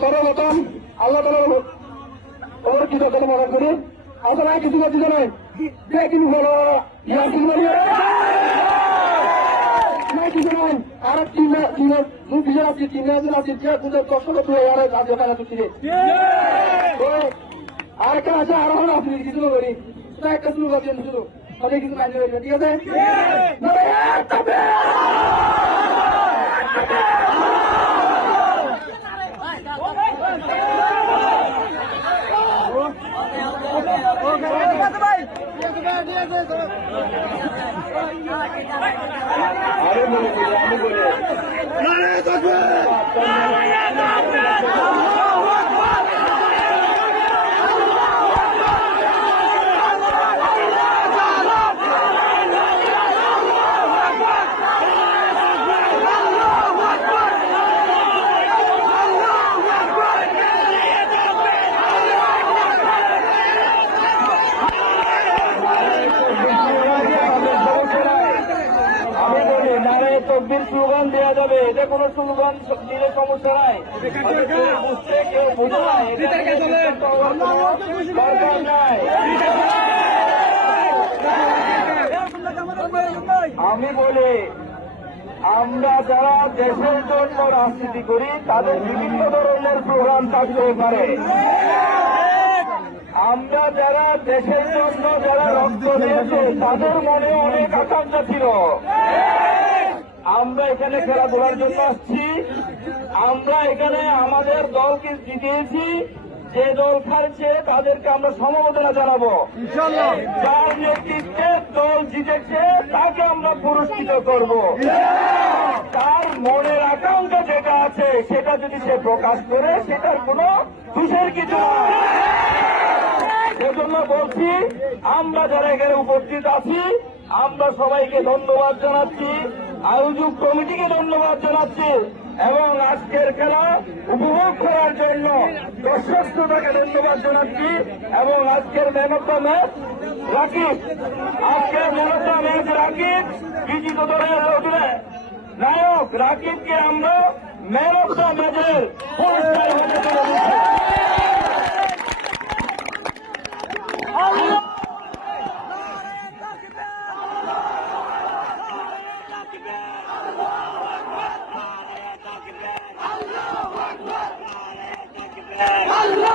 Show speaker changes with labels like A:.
A: সর্বপ্রথম আল্লাহ তালা ওর কি মনে করি। আসলে কিছু করছি জানেন কিন্তু নয় আর বিজন আছে আছে যে একটা আছে আর হলো আপনি কিছু করি। একটা শুরু করছেন শুরু। তাহলে কিছু কাজ ঠিক আছে নারায়ণ তাকবীর! আরে বলে আমি বলি নারে তকবির স্লোগান দেওয়া যাবে। এটা কোনো স্লোগান, দিলে সমস্যা নাই। হয়তো কেউ আমি বলি, আমরা যারা দেশের জন্য রাজনীতি করি, তাদের বিভিন্ন ধরনের প্রোগ্রাম থাকতে পারে। আমরা যারা দেশের জন্য যারা রক্ত দিয়েছে, তাদের মনে অনেক আকাঙ্ক্ষা ছিল। আমরা এখানে খেলাধুলার জন্য আসছি। আমরা এখানে আমাদের দলকে জিতিয়েছি যে দল খেলছে তাদেরকে আমরা সমবেদনা জানাব। যার নেতৃত্বে দল জিতেছে তাকে আমরা পুরস্কৃত করব। তার মনের আকাঙ্ক্ষা যেটা আছে সেটা যদি সে প্রকাশ করে সেটার কোনো দোষের কিছু নয় সেজন্য বলছি আমরা যারা এখানে উপস্থিত আছি আমরা সবাইকে ধন্যবাদ জানাচ্ছি। আয়োজক কমিটিকে ধন্যবাদ জানাচ্ছি এবং আজকের খেলা উপভোগ করার জন্য দর্শক শ্রোতাকে ধন্যবাদ জানাচ্ছি এবং আজকের man of the match Rakib. Of the match Rakib, বিজিত দলের অধীনে। নায়ক রাকিবকে আমরা ম্যান অফ দ্য ম্যাচের পুরস্কার
B: আল্লাহ!